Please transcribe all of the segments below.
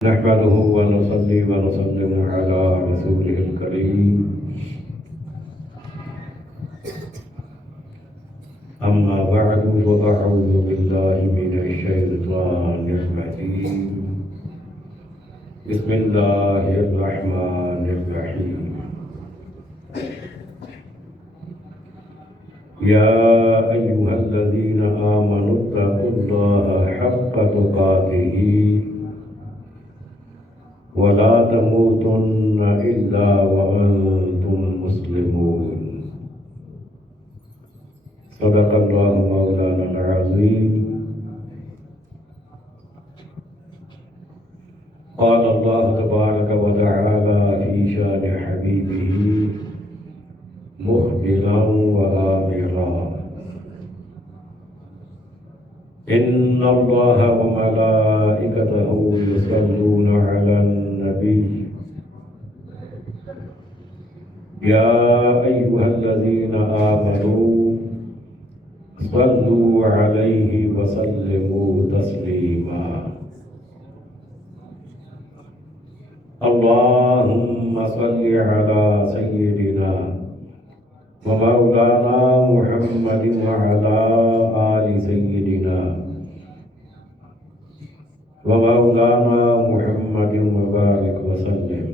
نحمده ونصلي ونسلم على رسوله الكريم. أما بعد فأعوذ بالله من الشيطان الرجيم. بسم الله الرحمن الرحيم. يا أيها الذين آمنوا اتقوا الله حق تقاته ولا تموتن إلا وأنتم مسلمون. صدق الله مولانا العظيم. قال الله تبارك وتعالى في شان حبيبه مخبرا وآمرا: إن الله وملائكته يصلون على النبي يا أيها الذين آمنوا صلوا عليه وسلموا تسليما. اللهم صل على سيدنا ومولانا محمد وعلى آل سيدنا ومولانا محمد وبارك وسلم.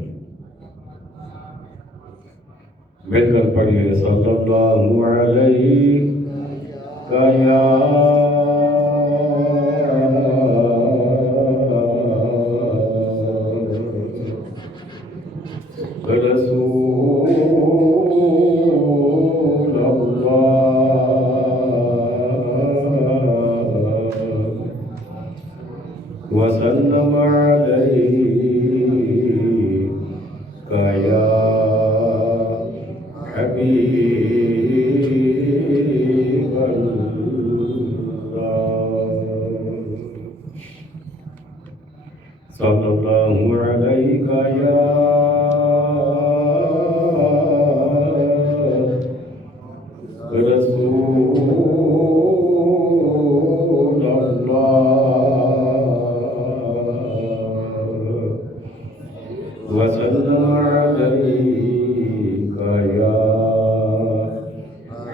مل کر پڑھیے صلی اللہ علیہ یا رسول اللہ وسلم علیہ یا حبیب اللہ صلی اللہ علیہ یا رسول اللہ وسلم علیہ یا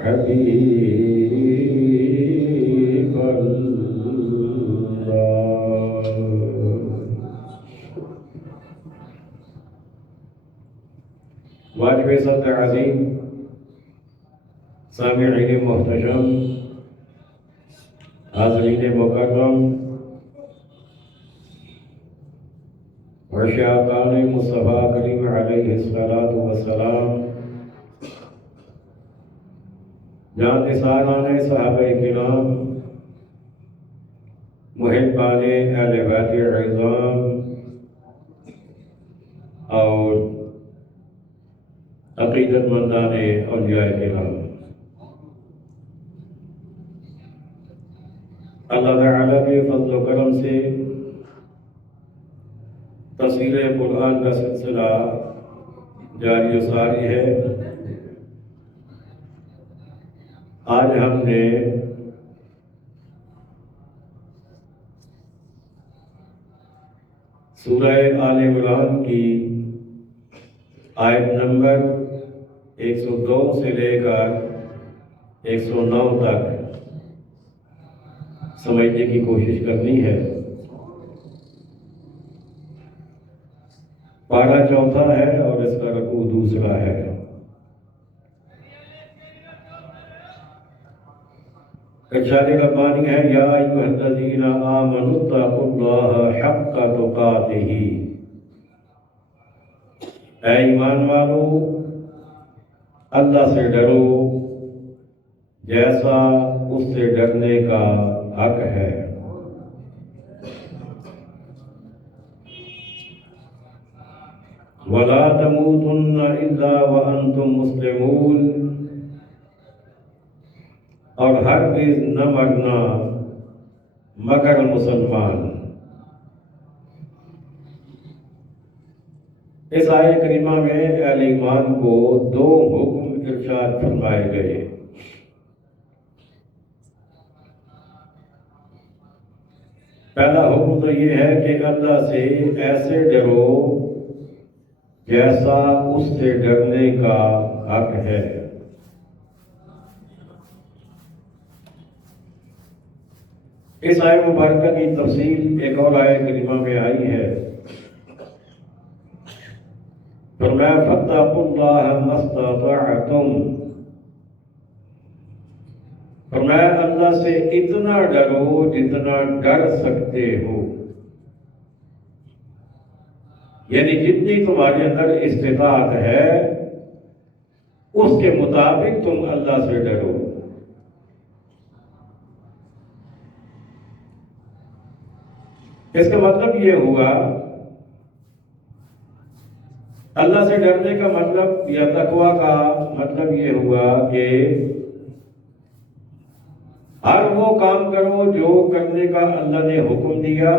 حبیب اللہ. واجب صد عظیم، سامعین محتشم، حاضرین مکرم، عشاقان مصطفیٰ کریم علیہ الصلاۃ والسلام، جان نثاران صحابہ کرام، محبان اہل بیت اعظام اور عقیدت مندان اولیاء کرام، اللہ تعالیٰ کے فضل و کرم سے تفسیر قرآن کا سلسلہ جاری و ساری ہے. آج ہم نے سورہ آل عمران کی آیت نمبر 102 سے لے کر 109 تک سمجھنے کی کوشش کرنی ہے. پارہ چوتھا ہے اور اس کا رکوع دوسرا ہے. ارشاد ربانی ہے: یا ایھا الذین آمنوا اتقوا اللہ حق تقاتہ. اے ایمان والو، اللہ سے ڈرو جیسا اس سے ڈرنے کا حق ہے. وَلَا تَمُوتُنَّ إِلَّا وَأَنْتُمْ مُسْلِمُونَ. اور ہرگز نہ مرنا مگر مسلمان. اس آیت کریمہ میں اہل ایمان کو دو حکم ارشاد فرمائے گئے. پہلا حکم تو یہ ہے کہ اللہ سے ایسے ڈرو جیسا اس سے ڈرنے کا حق ہے۔ اس آیت مبارکہ کی تفصیل ایک اور آیت کریمہ میں آئی ہے۔ فرمایا فاتقوا اللہ ما استطعتم، فرمایا اللہ سے اتنا ڈرو جتنا ڈر سکتے ہو، یعنی جتنی تمہارے اندر استطاعت ہے اس کے مطابق تم اللہ سے ڈرو۔ اس کا مطلب یہ ہوا، اللہ سے ڈرنے کا مطلب یا تقویٰ کا مطلب یہ ہوا کہ ہر وہ کام کرو جو کرنے کا اللہ نے حکم دیا،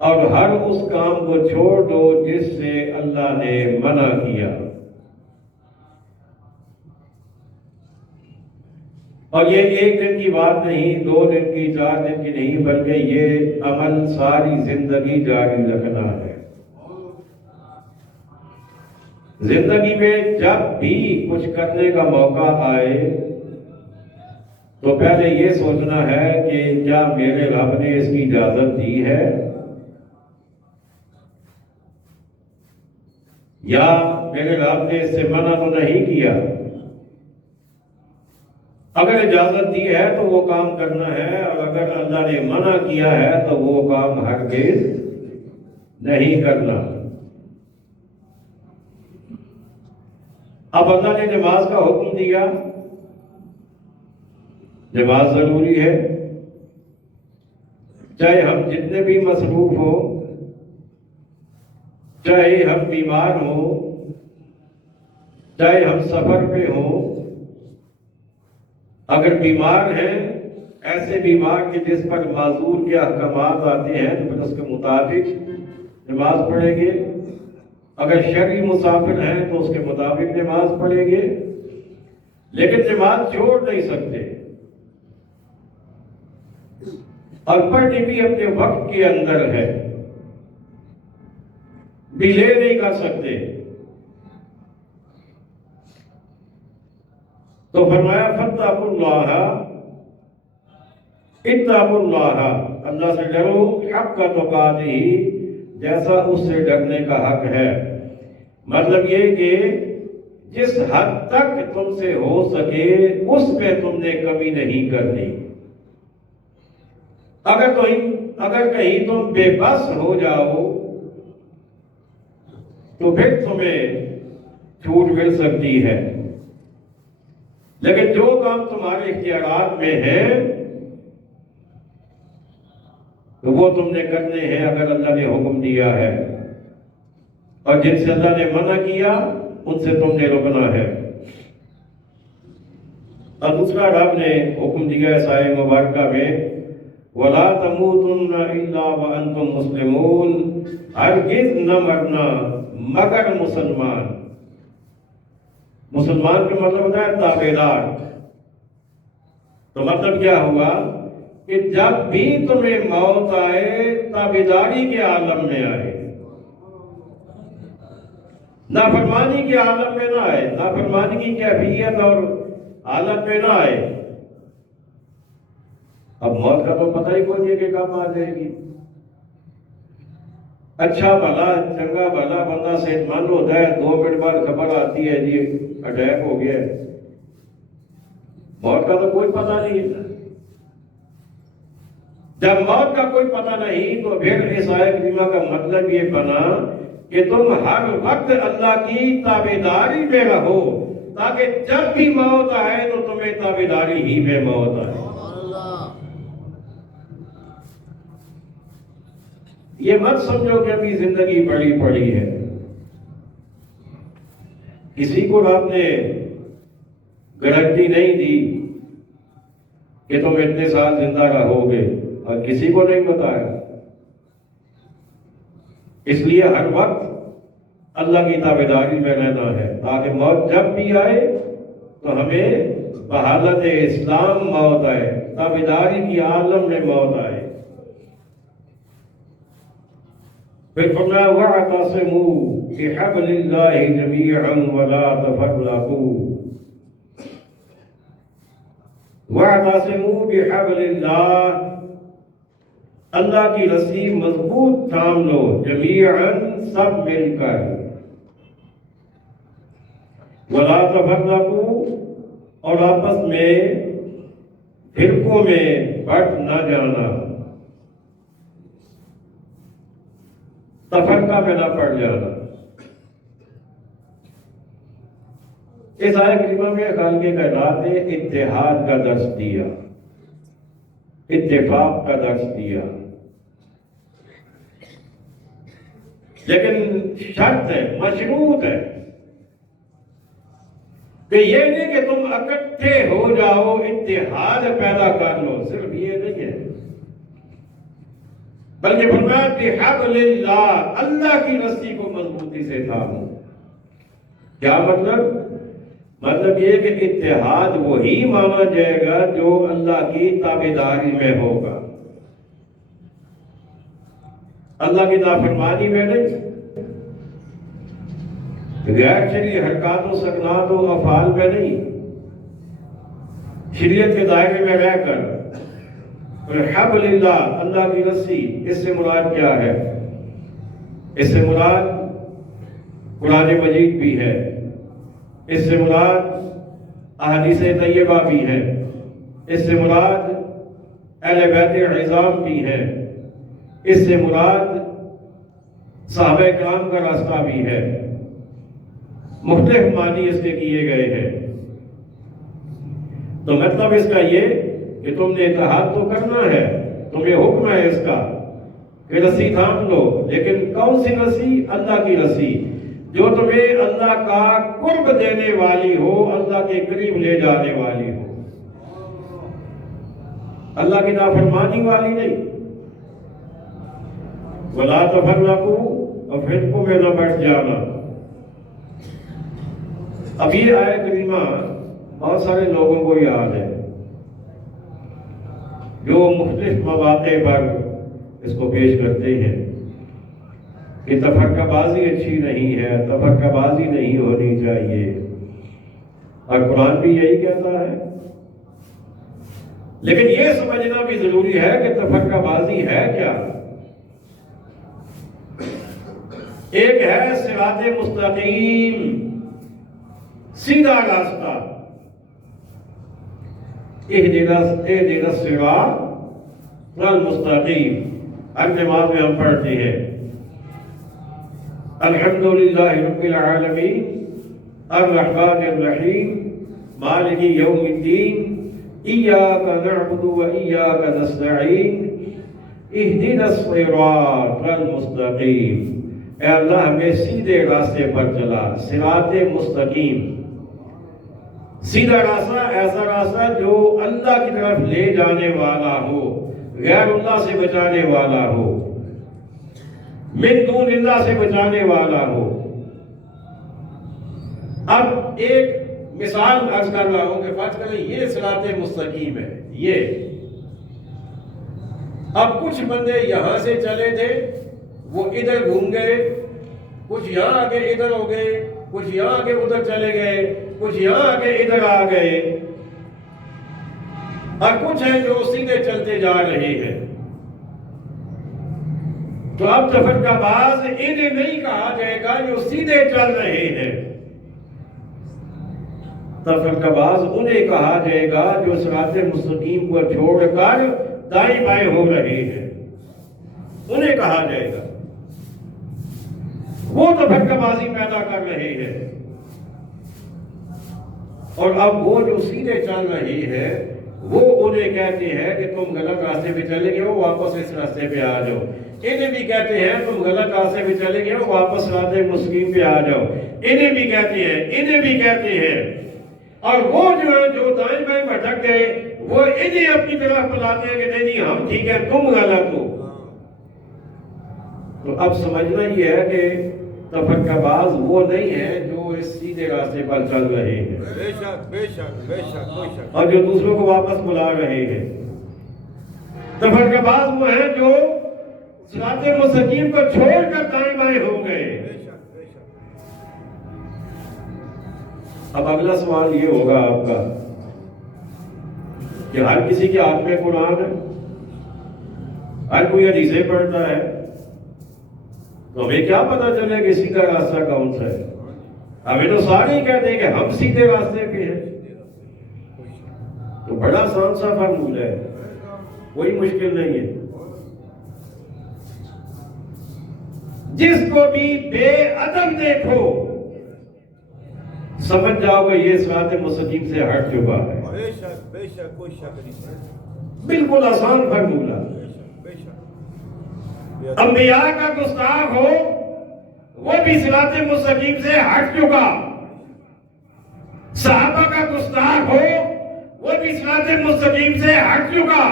اور ہر اس کام کو چھوڑ دو جس سے اللہ نے منع کیا۔ اور یہ ایک دن کی بات نہیں، 2 دن کی، 4 دن کی نہیں، بلکہ یہ عمل ساری زندگی جاری رکھنا ہے۔ زندگی میں جب بھی کچھ کرنے کا موقع آئے تو پہلے یہ سوچنا ہے کہ کیا میرے رب نے اس کی اجازت دی ہے، یا میرے رب نے اس سے منع تو نہیں کیا۔ اگر اجازت دی ہے تو وہ کام کرنا ہے، اور اگر اللہ نے منع کیا ہے تو وہ کام ہرگز نہیں کرنا۔ اب اللہ نے نماز کا حکم دیا، نماز ضروری ہے، چاہے ہم جتنے بھی مصروف ہو، چاہے ہم بیمار ہوں، چاہے ہم سفر پہ ہوں۔ اگر بیمار ہیں، ایسے بیمار کہ جس پر معذور کے احکامات آتے ہیں تو پھر اس کے مطابق نماز پڑھیں گے۔ اگر شرعی مسافر ہیں تو اس کے مطابق نماز پڑھیں گے، لیکن نماز چھوڑ نہیں سکتے، اور پڑھنی بھی اپنے وقت کے اندر ہے، ڈیلے نہیں کر سکتے۔ تو فرمایا فاتقوا اللہ، اتقوا اللہ، اللہ سے ڈرو حق تقاتہ، جیسا اس سے ڈرنے کا حق ہے۔ مطلب یہ کہ جس حد تک تم سے ہو سکے اس میں تم نے کمی نہیں کرنی۔ اگر کہیں تم بے بس ہو جاؤ تو پھر تمہیں چھوٹ مل سکتی ہے، لیکن جو کام تمہارے اختیارات میں ہے تو وہ تم نے کرنے ہیں اگر اللہ نے حکم دیا ہے، اور جن سے اللہ نے منع کیا ان سے تم نے رکنا ہے۔ اور دوسرا رب نے حکم دیا اس آیت مبارکہ میں وَلَا تَمُوتُنَّ إِلَّا وَأَنْتُمْ مُسْلِمُونَ، ہرگز نہ مرنا مگر مسلمان۔ مسلمان کا مطلب ہوتا ہے تابعدار۔ تو مطلب کیا ہوا کہ جب بھی تمہیں موت آئے تابعداری کے عالم میں آئے، نافرمانی کے عالم میں نہ آئے، نافرمانی کی کیفیت اور حالت میں نہ آئے۔ اب موت کا تو پتہ ہی کوئی نہیں کہ کب آ جائے گی۔ اچھا بھلا چنگا بھلا بندہ صحت مند ہوتا ہے، 2 منٹ بعد خبر آتی ہے جی اٹیک ہو گیا ہے۔ موت کا تو کوئی پتہ نہیں ہے۔ جب موت کا کوئی پتہ نہیں تو پھر اس آیت کریمہ کا مطلب یہ بنا کہ تم ہر وقت اللہ کی تابعداری میں رہو، تاکہ جب بھی موت آئے تو تمہیں تابعداری ہی میں موت آئے۔ یہ مت سمجھو کہ ابھی زندگی بڑی پڑی ہے۔ کسی کو آپ نے گارنٹی نہیں دی کہ تم اتنے سال زندہ رہو گے، اور کسی کو نہیں بتایا۔ اس لیے ہر وقت اللہ کی تابعداری میں رہنا ہے، تاکہ موت جب بھی آئے تو ہمیں بحالت اسلام موت آئے، تابعداری کی عالم میں موت آئے۔ پھر فرمایا وَاعْتَصِمُوا بِحَبْلِ اللَّهِ جَمِيعًا وَلَا تَفَرَّقُوا، وَاعْتَصِمُوا بِحَبْلِ اللَّهِ، اللہ کی رسی مضبوط تھام لو، جمیعاً سب مل کر، وَلَا تَفَرَّقُوا، اور آپس میں فرقوں میں بٹ نہ جانا، تفرقہ میں نہ پڑ جانا۔ اس آیت کریمہ میں خالق کائنات نے اتحاد کا درس دیا، اتفاق کا درس دیا، لیکن شرط ہے، مشروط ہے کہ یہ نہیں کہ تم اکٹھے ہو جاؤ، اتحاد پیدا کر لو، صرف یہ نہیں ہے، بلکہ فرمایا بحبل اللہ، اللہ کی رسی کو مضبوطی سے تھامو۔ کیا مطلب؟ مطلب یہ کہ اتحاد وہی مانا جائے گا جو اللہ کی تابعداری میں ہوگا، اللہ کی نافرمانی میں نہیں، غیر شرعی حرکات و سکنات و افعال میں نہیں، شریعت کے دائرے میں رہ کر۔ حبل اللہ، اللہ کی رسی، اس سے مراد کیا ہے؟ اس سے مراد قرآن مجید بھی ہے، اس سے مراد احادیث طیبہ بھی ہے، اس سے مراد اہل بیت عظام بھی ہے، اس سے مراد صحابہ کرام کا راستہ بھی ہے، مختلف معنی اس کے کیے گئے ہیں۔ تو مطلب اس کا یہ کہ تم نے اتحاد تو کرنا ہے، تمہیں حکم ہے اس کا کہ رسی تھام لو، لیکن کون سی رسی؟ اللہ کی رسی، جو تمہیں اللہ کا قرب دینے والی ہو، اللہ کے قریب لے جانے والی ہو، اللہ کی نافرمانی والی نہیں۔ وَلَا تَفَرَّقُوا، اور فرقوں میں نہ بٹ جانا۔ اب یہ آیت کریمہ بہت سارے لوگوں کو یاد ہے جو مختلف مواقع پر اس کو پیش کرتے ہیں کہ تفرقہ بازی اچھی نہیں ہے، تفرقہ بازی نہیں ہونی چاہیے، اور قرآن بھی یہی کہتا ہے۔ لیکن یہ سمجھنا بھی ضروری ہے کہ تفرقہ بازی ہے کیا؟ ایک ہے صراط مستقیم، سیدھا راستہ، اہدنا الصراط المستقیم، ہر نماز میں ہم پڑھتے ہیں الحمدللہ رب العالمین الرحمن الرحیم مالک یوم الدین ایاک نعبد و ایاک نستعین اہدنا الصراط المستقیم، اے اللہ ہمیں سیدھے راستے پر چلا، صراط مستقیم، سیدھا راستہ، ایسا راستہ جو اللہ کی طرف لے جانے والا ہو، غیر اللہ سے بچانے والا ہو، من دون اللہ سے بچانے والا ہو۔ اب ایک مثال عرض کر رہا ہوں کہ فرض کریں یہ صراط مستقیم ہے، یہ اب کچھ بندے یہاں سے چلے تھے، وہ ادھر گھوم گئے، کچھ یہاں آگے ادھر ہو گئے، کچھ یہاں آگے ادھر چلے گئے، کچھ یہاں آگے ادھر آ گئے، اور کچھ ہیں جو سیدھے چلتے جا رہے ہیں۔ تو اب تفرقہ باز انہیں نہیں کہا جائے گا جو سیدھے چل رہے ہیں، تفرقہ باز انہیں کہا جائے گا جو صراط مستقیم کو چھوڑ کر دائیں بائیں ہو رہے ہیں، انہیں کہا جائے گا، وہ تفرقہ بازی پیدا کر رہے ہیں۔ اور اب وہ جو سیدھے چل رہے ہیں وہ انہیں کہتے ہیں کہ تم غلط راستے پہ چلے گئے ہو، واپس اس راستے پہ آ جاؤ۔ انہیں بھی کہتے ہیں تم غلط راستے پہ چلے گئے ہو، واپس صراط مستقیم پہ آ جاؤ۔ انہیں بھی کہتے ہیں، انہیں بھی کہتے ہیں، اور وہ جو دائیں بائیں بھٹک گئے وہ انہیں اپنی طرف بلاتے ہیں کہ نہیں نہیں ہم ٹھیک ہے، تم غلط ہو۔ تو اب سمجھنا یہ ہے کہ تفرقہ باز وہ نہیں ہے جو وہ اس سیدھے راستے پر چل رہے ہیں، بے شک بے شک بے شک کوئی شک اور جو دوسروں کو واپس بلا رہے ہیں۔ نفر کے بعد وہ ہیں جو صراط مستقیم کو چھوڑ کر دائیں بائیں ہو گئے۔ بے شک بے شک اب اگلا سوال یہ ہوگا آپ کا کہ ہر کسی کے ہاتھ میں قرآن ہے، ہر کوئی حدیثیں پڑھتا ہے، تو ہمیں کیا پتا چلے کہ سیدھا راستہ کون سا ہے؟ ہمیں تو سارے ہی کہتے ہیں کہ ہم سیدھے راستے پہ ہیں۔ تو بڑا آسان سا فارمولہ ہے، کوئی مشکل نہیں ہے۔ جس کو بھی بے ادب دیکھو سمجھ جاؤ گے یہ صراط مستقیم سے ہٹ چکا ہے۔ بے شک کوئی شک نہیں، بالکل آسان فارمولہ۔ بے شک انبیاء کا گستاخ ہو وہ بھی صراط مستقیم سے ہٹ چکا، صحابہ کا گستاخ ہو وہ بھی صراط مستقیم سے ہٹ چکا،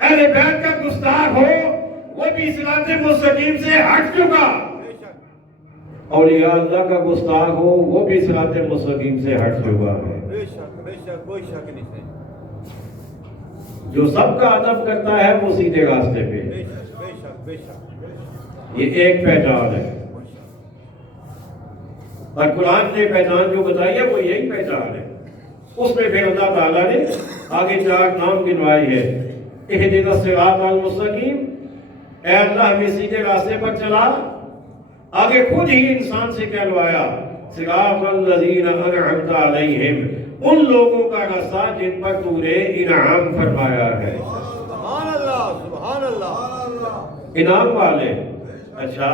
اہل بیت کا گستاخ ہو وہ بھی صراط مستقیم سے ہٹ چکا، اولیاء اللہ کا گستاخ ہو وہ بھی صراط مستقیم سے ہٹ چکا ہے۔ بے شک کوئی شک نہیں، جو سب کا ادب کرتا ہے وہ سیدھے راستے پہ ہے۔ بے شک بے شک یہ ایک پہچان ہے، اور قرآن نے پہچان جو بتائی ہے وہ یہی پہچان ہے۔ اس میں پھر اللہ تعالیٰ نے آگے 4 نام گنوائے ہیں۔ اہدنا الصراط المستقیم، اے اللہ ہمیں سیدھے راستے پر چلا۔ آگے خود ہی انسان سے کہلوایا صراط الذین انعمت علیہم، ان لوگوں کا راستہ جن پر تو نے انعام فرمایا ہے۔ سبحان اللہ انعام والے۔ اچھا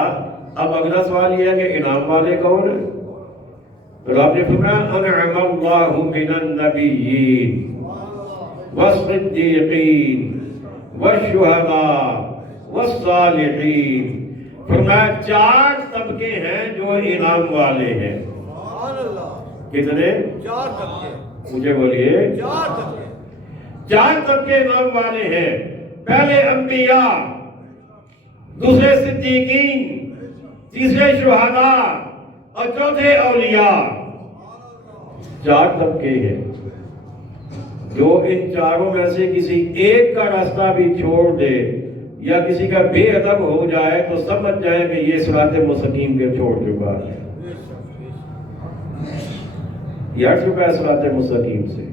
اب اگلا سوال یہ ہے کہ انعام والے کون ہیں؟ تو آپ نے فرمایا انعم اللہ من النبیین والصدیقین والشہداء والصالحین۔ فرمایا 4 طبقے ہیں جو انعام والے ہیں۔ سبحان اللہ، کتنے؟ 4 طبقے، مجھے بولیے۔ 4 طبقے، 4 طبقے انعام والے ہیں۔ پہلے انبیاء، دوسرے صدیقین، تیسرے شہداء اور چوتھے اولیاء۔ 4 طبقے ہیں۔ جو ان 4 میں سے کسی ایک کا راستہ بھی چھوڑ دے یا کسی کا بے ادب ہو جائے تو سمجھ جائے کہ یہ صراط مستقیم کے چھوڑ چکا ہے، یہ ہٹ چکا ہے صراط مستقیم سے۔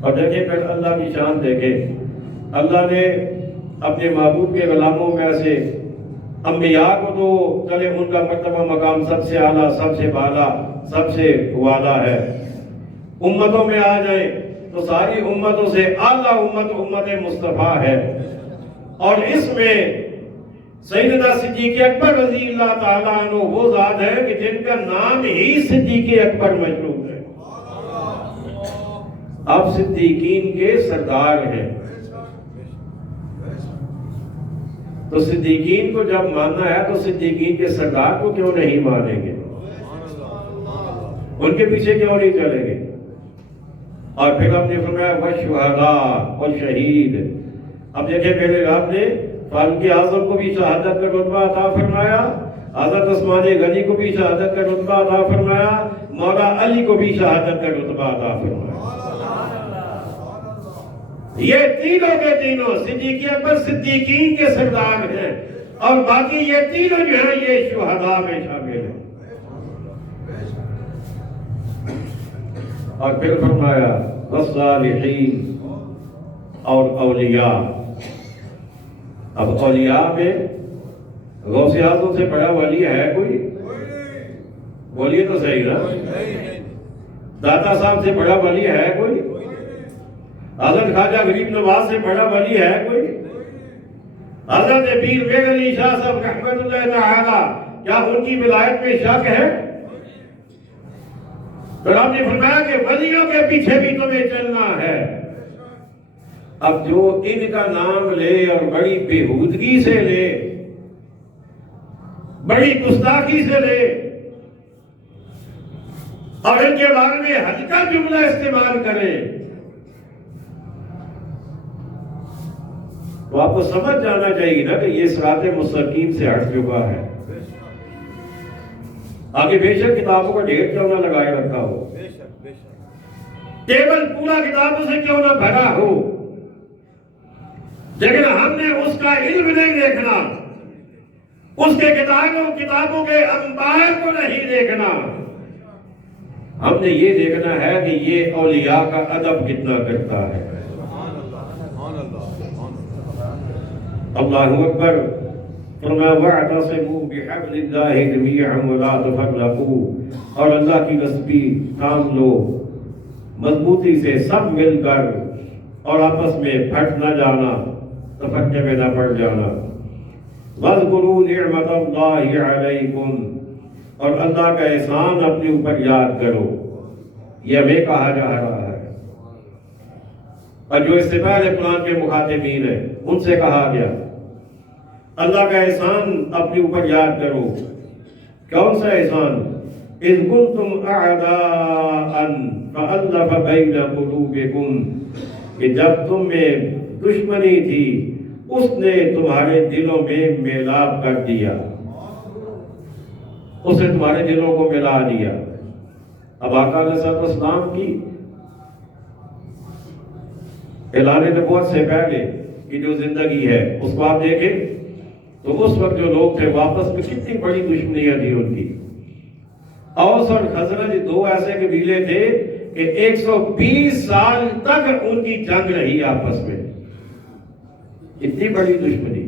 اور دیکھیں پھر اللہ کی شان دیکھیں، اللہ نے اپنے محبوب کے غلاموں میں سے انبیاء کو تو چلے ان کا مرتبہ مقام سب سے اعلیٰ، سب سے بالا، سب سے والا ہے۔ امتوں میں آ جائیں تو ساری امتوں سے اعلیٰ امت مصطفیٰ ہے، اور اس میں سیدنا صدیق اکبر رضی اللہ تعالیٰ عنہ وہ ذات ہے کہ جن کا نام ہی صدیق اکبر مشروع ہے۔ آپ صدیقین کے سردار ہیں، تو صدیقین کو جب ماننا ہے تو صدیقین کے سردار کو کیوں نہیں مانیں گے؟ ان کے پیچھے کیوں نہیں چلیں گے؟ اور پھر آپ نے فرمایا والشہداء اور شہید۔ اب دیکھیں پہلے آپ نے فاروق اعظم کو بھی شہادت کا رتبہ عطا فرمایا، حضرت عثمان غنی کو بھی شہادت کا رتبہ عطا فرمایا، مولا علی کو بھی شہادت کا رتبہ عطا فرمایا۔ یہ تینوں کے تینوں صدیق اکبر صدیقین کے سردار ہیں، اور باقی یہ تینوں جو ہیں یہ شہداء میں شامل ہیں۔ اور پھر فرمایا والصالحین اور اولیاء۔ اب اولیاء میں غوث اعظم سے بڑا ولی ہے کوئی؟ بولیے تو صحیح نا؟ داتا صاحب سے بڑا ولی ہے کوئی؟ حضرت خواجہ غریب نواز سے بڑا ولی ہے کوئی؟ حضرت پیر بیگ علی شاہ صاحب رحمت اللہ تعالی، کیا ان کی ولایت میں شک ہے؟ تو آپ نے فرمایا کہ ولیوں کے پیچھے بھی تمہیں چلنا ہے۔ اب جو ان کا نام لے اور بڑی بےہودگی سے لے، بڑی گستاخی سے لے، اور ان کے بارے میں ہلکا جملہ استعمال کرے، تو آپ کو سمجھ جانا چاہیے نا کہ یہ صراط مستقیم سے ہٹ چکا ہے۔ آگے بے شک کتابوں کا ڈھیر کیوں نہ لگائے رکھا ہو، بے شک بے شک ٹیبل پورا کتابوں سے کیوں نہ بھرا ہو، لیکن ہم نے اس کا علم نہیں دیکھنا، اس کے کتابوں کے انبار کو نہیں دیکھنا، ہم نے یہ دیکھنا ہے کہ یہ اولیاء کا ادب کتنا کرتا ہے۔ سبحان اللہ سبحان اللہ سبحان اللہ۔ اللہ اکبر۔ فرمایا وَاعْتَصِمُوا بِحَبْلِ اللَّهِ جَمِيعًا وَلَا تَفَرَّقُوا، اور اللہ کی تسبیح تھام لو مضبوطی سے سب مل کر، اور آپس میں پھٹ نہ جانا، تفرقے میں نہ پڑ جانا۔ وَاذْكُرُوا نِعْمَتَ اللَّهِ عَلَيْكُمْ، اور اللہ کا احسان اپنے اوپر یاد کرو، یہ ہمیں کہا جا رہا ہے، اور جو اس سے پہلے قرآن کے مخاطبین ہیں ان سے کہا گیا اللہ کا احسان اپنے اوپر یاد کرو۔ کون سا احسان؟ اذ کنتم اعداء فالف بین قلوبکم، کہ جب تم میں دشمنی تھی اس نے تمہارے دلوں میں میلاب کر دیا، اس نے تمہارے دلوں کو ملا دیا۔ اب آقا علیہ السلام کی اعلان نبوت سے پہلے کی جو زندگی ہے اس کو آپ دیکھیں تو اس وقت جو لوگ تھے واپس میں کتنی بڑی دشمنیاں تھی ان کی۔ اوس اور خزرج دو ایسے قبیلے تھے کہ 120 سال تک ان کی جنگ رہی آپس میں، اتنی بڑی دشمنی۔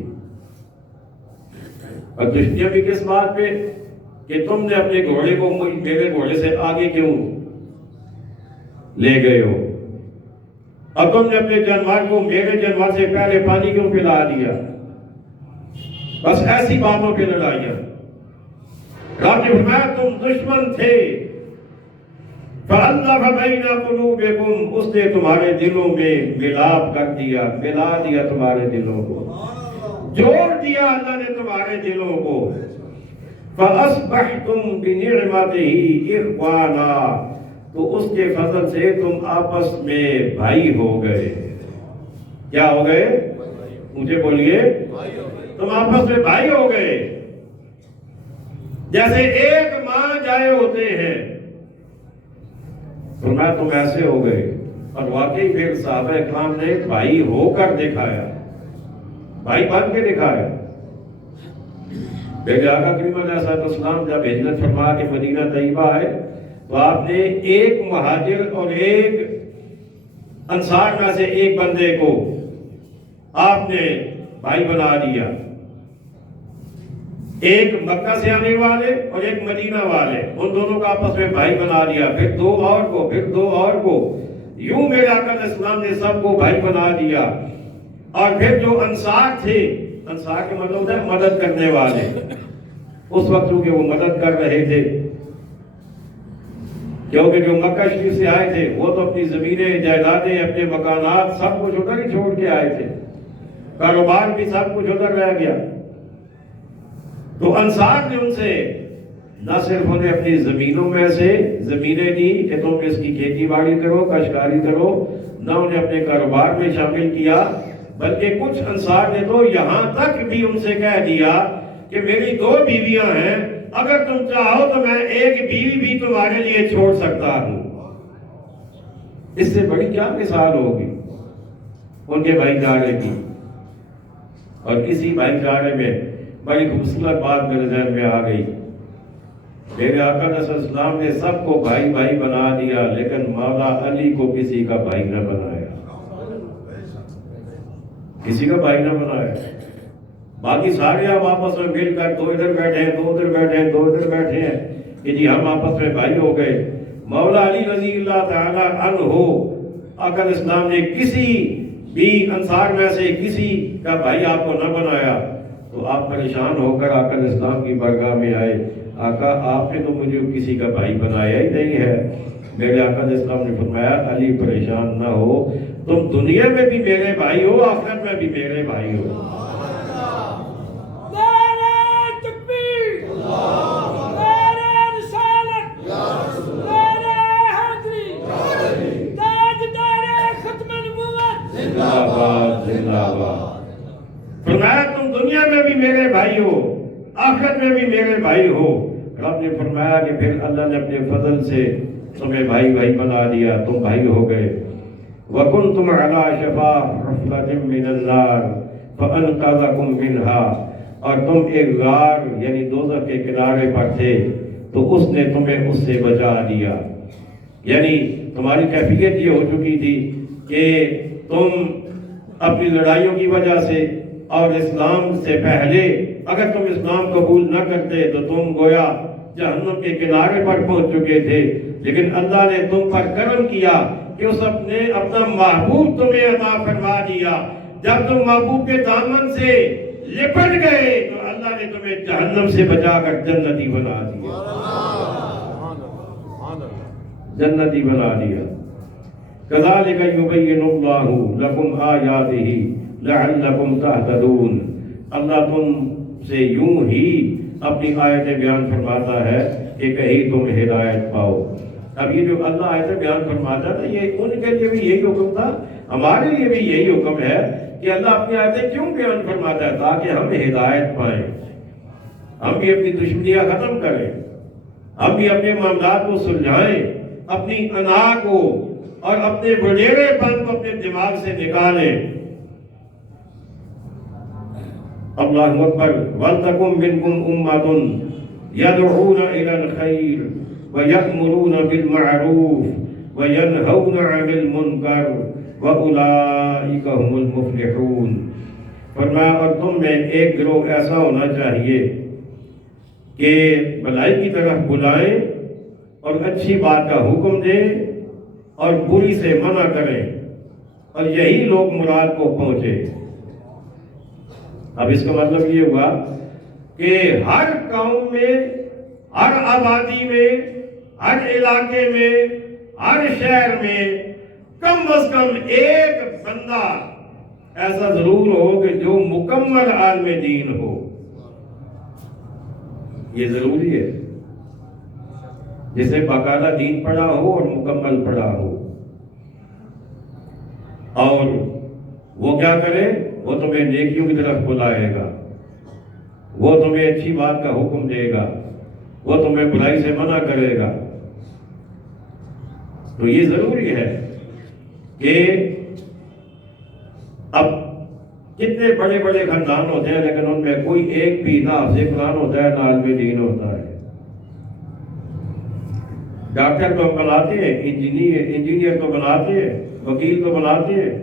اور دشمنیاں بھی کس بات پہ کہ تم نے اپنے گھوڑے کو میرے گھوڑے سے آگے کیوں لے گئے ہو، اور تم نے اپنے جانور کو میرے جانور سے پہلے پانی کیوں پلا دیا۔ بس ایسی باتوں پہ لڑائیاں۔ رب نے فرمایا تم دشمن تھے، فَأَلَّفَ بَيْنَ قُلُوبِكُمْ، اس نے تمہارے دلوں میں ملاپ کر دیا، ملا دیا تمہارے دلوں کو، جوڑ دیا اللہ نے تمہارے دلوں کو۔ فَأَصْبَحْتُمْ بِنِعْمَتِهِ إِخْوَانًا، تو اس کے فضل سے تم آپس میں بھائی ہو گئے۔ کیا ہو گئے؟ مجھے بولیے، تم آپس میں بھائی ہو گئے، جیسے ایک ماں جائے ہوتے ہیں۔ فرمایا تم ایسے ہو گئے، اور واقعی پھر صحابہ اکرام نے بھائی ہو کر دکھایا، بھائی بن کے دکھایا۔ میرے آقا کریم علیہ السلام جب ہجرت فرما کے مدینہ طیبہ آئے تو آپ نے ایک مہاجر اور ایک انصار میں سے ایک بندے کو آپ نے بھائی بنا دیا، ایک مکہ سے آنے والے اور ایک مدینہ والے، ان دونوں کا آپس میں بھائی بنا دیا، پھر دو اور کو، پھر دو اور کو، یوں میرے آقا علیہ السلام نے سب کو بھائی بنا دیا۔ اور پھر جو انصار تھے، انصار کے مطلب ہے مدد کرنے والے، اس وقت کیونکہ وہ مدد کر رہے تھے، کیونکہ جو مکہ شریف سے آئے تھے وہ تو اپنی زمینیں، جائیدادیں، اپنے مکانات سب کچھ ادھر ہی چھوڑ کے آئے تھے، کاروبار بھی سب کچھ ادھر رہ گیا۔ تو انصار نے ان سے نہ صرف انہیں اپنی زمینوں میں سے زمینیں دی کہ تم اس کی کھیتی باڑی کرو، کاشتکاری کرو، نہ انہیں اپنے کاروبار میں شامل کیا، بلکہ کچھ انصار نے تو یہاں تک بھی ان سے کہہ دیا کہ میری 2 بیویاں ہیں، اگر تم چاہو تو میں ایک بیوی بھی تمہارے لیے چھوڑ سکتا ہوں۔ اس سے بڑی کیا مثال ہوگی ان کے بھائی چارے کی۔ اور اسی بھائی چارے میں بڑی خوبصورت بات میرے ذہن میں آ گئی، میرے آقا علیہ السلام نے سب کو بھائی بھائی بنا دیا، لیکن مولا علی کو کسی کا بھائی نہ بنایا، کسی کا بھائی نہ بنایا۔ باقی سارے آپ آپس میں مل کر دو ادھر بیٹھے ہیں، دو ادھر بیٹھے ہیں، دو ادھر بیٹھے ہیں کہ جی ہم آپس میں بھائی ہو گئے۔ مولا علی رضی اللہ تعالی عنہ، آقا علیہ السلام نے کسی بھی انصار میں سے کسی کا بھائی آپ کو نہ بنایا، تو آپ پریشان ہو کر آقا علیہ السلام کی بارگاہ میں آئے، آقا آپ نے تو مجھے کسی کا بھائی بنایا ہی نہیں ہے۔ میرے آقا علیہ السلام نے فرمایا علی پریشان نہ ہو، تم دنیا میں بھی میرے بھائی ہو، آخرت میں بھی میرے بھائی ہو۔ فرمایا تم دنیا میں بھی میرے بھائی ہو، آخرت میں بھی میرے بھائی ہو، رب نے فرمایا کہ پھر اللہ نے اپنے فضل سے تمہیں بھائی بھائی بنا دیا، تم بھائی ہو گئے۔ وَكُنْتُمْ عَلَى شَفَا حُفْرَةٍ مِّنَ النَّارِ فَأَنْقَذَكُم مِّنْهَا، اور تم ایک غار یعنی دوزخ کے کنارے پر تھے تو اس نے تمہیں اس سے بچا دیا۔ یعنی تمہاری کیفیت یہ ہو چکی تھی کہ تم اپنی لڑائیوں کی وجہ سے اور اسلام سے پہلے اگر تم اسلام قبول نہ کرتے تو تم گویا جہنم کے کنارے پر پہنچ چکے تھے، لیکن اللہ نے تم پر کرم کیا کہ اس نے اپنا محبوب تمہیں عطا فرما دیا۔ جب تم محبوب کے دامن سے لپٹ گئے تو اللہ نے تمہیں جہنم سے بچا کر جنتی بنا دیا، جنتی بنا دیا۔ كذلك يبين الله لكم آياته لعلكم تهتدون، اللہ تم سے یوں ہی اپنی آیتیں بیان فرماتا ہے کہ کہیں تم ہدایت پاؤ۔ اب یہ جو اللہ آیتیں بیان فرماتا ہے یہ ان کے لیے بھی یہی حکم تھا، ہمارے لیے بھی یہی حکم ہے کہ اللہ اپنی آیتیں کیوں بیان فرماتا ہے؟ تاکہ ہم ہدایت پائیں، ہم بھی اپنی دشمنیاں ختم کریں، ہم بھی اپنے معاملات کو سلجھائیں، اپنی انا کو اور اپنے وڈیرے پن کو اپنے دماغ سے نکالیں۔ اللہ اکبر۔ وَلْتَكُن مِّنكُمْ أُمَّةٌ يَدْعُونَ إِلَى الْخَيْرِ وَيَأْمُرُونَ بِالْمَعْرُوفِ وَيَنْهَوْنَ عَنِ الْمُنكَرِ وَأُولَٰئِكَ هُمُ الْمُفْلِحُونَ۔ فرمایا اور تم میں ایک گروہ ایسا ہونا چاہیے کہ بھلائی کی طرف بلائیں اور اچھی بات کا حکم دیں اور بری سے منع کریں، اور یہی لوگ مراد کو پہنچے۔ اب اس کا مطلب یہ ہوا کہ ہر قوم میں، ہر آبادی میں، ہر علاقے میں، ہر شہر میں کم از کم ایک بندہ ایسا ضرور ہو کہ جو مکمل عالم دین ہو۔ یہ ضروری ہے، جسے باقاعدہ دین پڑھا ہو اور مکمل پڑھا ہو، اور وہ کیا کرے؟ وہ تمہیں نیکیوں کی طرف بلائے گا، وہ تمہیں اچھی بات کا حکم دے گا، وہ تمہیں برائی سے منع کرے گا۔ تو یہ ضروری ہے کہ اب کتنے بڑے بڑے خاندان ہوتے ہیں لیکن ان میں کوئی ایک بھی نہ حافظ قرآن ہوتا ہے نہ عالم دین ہوتا ہے۔ ڈاکٹر تو بناتے ہیں، انجینئر تو بناتے ہیں، وکیل تو بناتے ہیں۔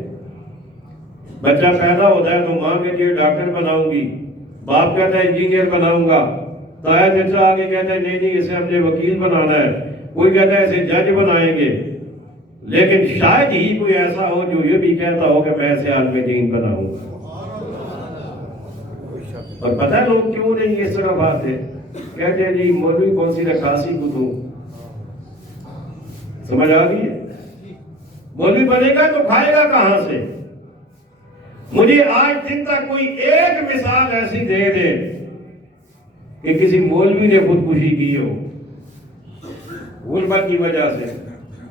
بچہ پیدا ہوتا ہے تو ماں کہتی ہے ڈاکٹر بناؤں گی، باپ کہتا ہے انجینئر بناؤں گا، تایا چچا آگے کہتا ہے نہیں نہیں اسے ہم نے وکیل بنانا ہے، کوئی کہتا ہے اسے جج بنائیں گے۔ لیکن شاید ہی کوئی ایسا ہو جو یہ بھی کہتا ہو کہ میں اسے عالم دین بناؤں گا۔ اور پتہ ہے لوگ کیوں نہیں اس طرح بات ہے؟ کہتے ہیں جی مولوی کون سی رکھاسی کو دوں۔ سمجھ آ گئی ہے؟ مولوی بنے گا تو کھائے گا کہاں سے؟ مجھے آج دن تک کوئی ایک مثال ایسی دے دے کہ کسی مولوی نے خودکشی کی ہو غربت کی وجہ سے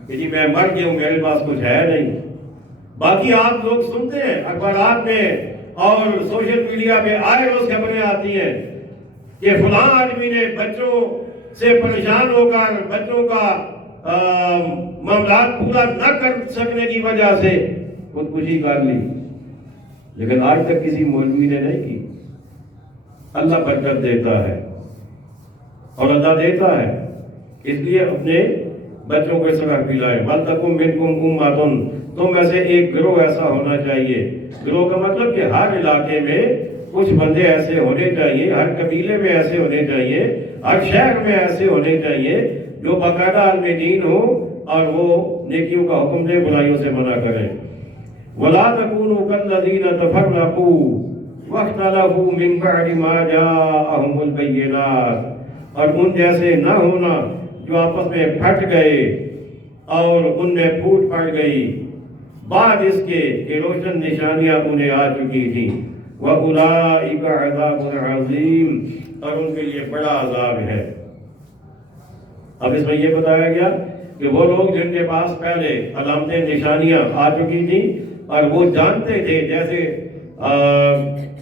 کہ جی میں مر گیا ہوں، میرے پاس کچھ ہے نہیں۔ باقی آپ لوگ سنتے ہیں اخبارات میں اور سوشل میڈیا پہ آئے روز خبریں آتی ہیں کہ فلاں آدمی نے بچوں سے پریشان ہو کر بچوں کا معاملات پورا نہ کر سکنے کی وجہ سے خودکشی کر لی، لیکن آج تک کسی مولوی نے نہیں کی۔ اللہ برکت دیتا ہے اور اللہ دیتا ہے، اس لیے اپنے بچوں کو سبق دلائیں۔ وَلْتَكُن مِّنكُمْ أُمَّةٌ، تم میں سے ایک گروہ ایسا ہونا چاہیے۔ گروہ کا مطلب کہ ہر علاقے میں کچھ بندے ایسے ہونے چاہیے، ہر قبیلے میں ایسے ہونے چاہیے، ہر شہر میں ایسے ہونے چاہیے جو باقاعدہ عالم دین ہو اور وہ نیکیوں کا حکم دے، برائیوں سے منع کریں۔ وَلَا تَكُونُوا كَالَّذِينَ تَفَرَّقُوا وَاخْتَلَفُوا مِن بَعْدِ مَا جَاءَهُمُ الْبَيِّنَاتُ، اور ان جیسے نہ ہونا جو آپس میں پھٹ گئے اور ان میں پھوٹ پڑ گئی بعد اس کے کہ روشن نشانیاں انہیں آ چکی تھیں۔ وَأُولَٰئِكَ عَذَابٌ عَظِيمٌ، اور ان کے لیے بڑا عذاب ہے۔ اب اس میں یہ بتایا گیا کہ وہ لوگ جن کے پاس پہلے علامتیں نشانیاں آ چکی تھیں اور وہ جانتے تھے، جیسے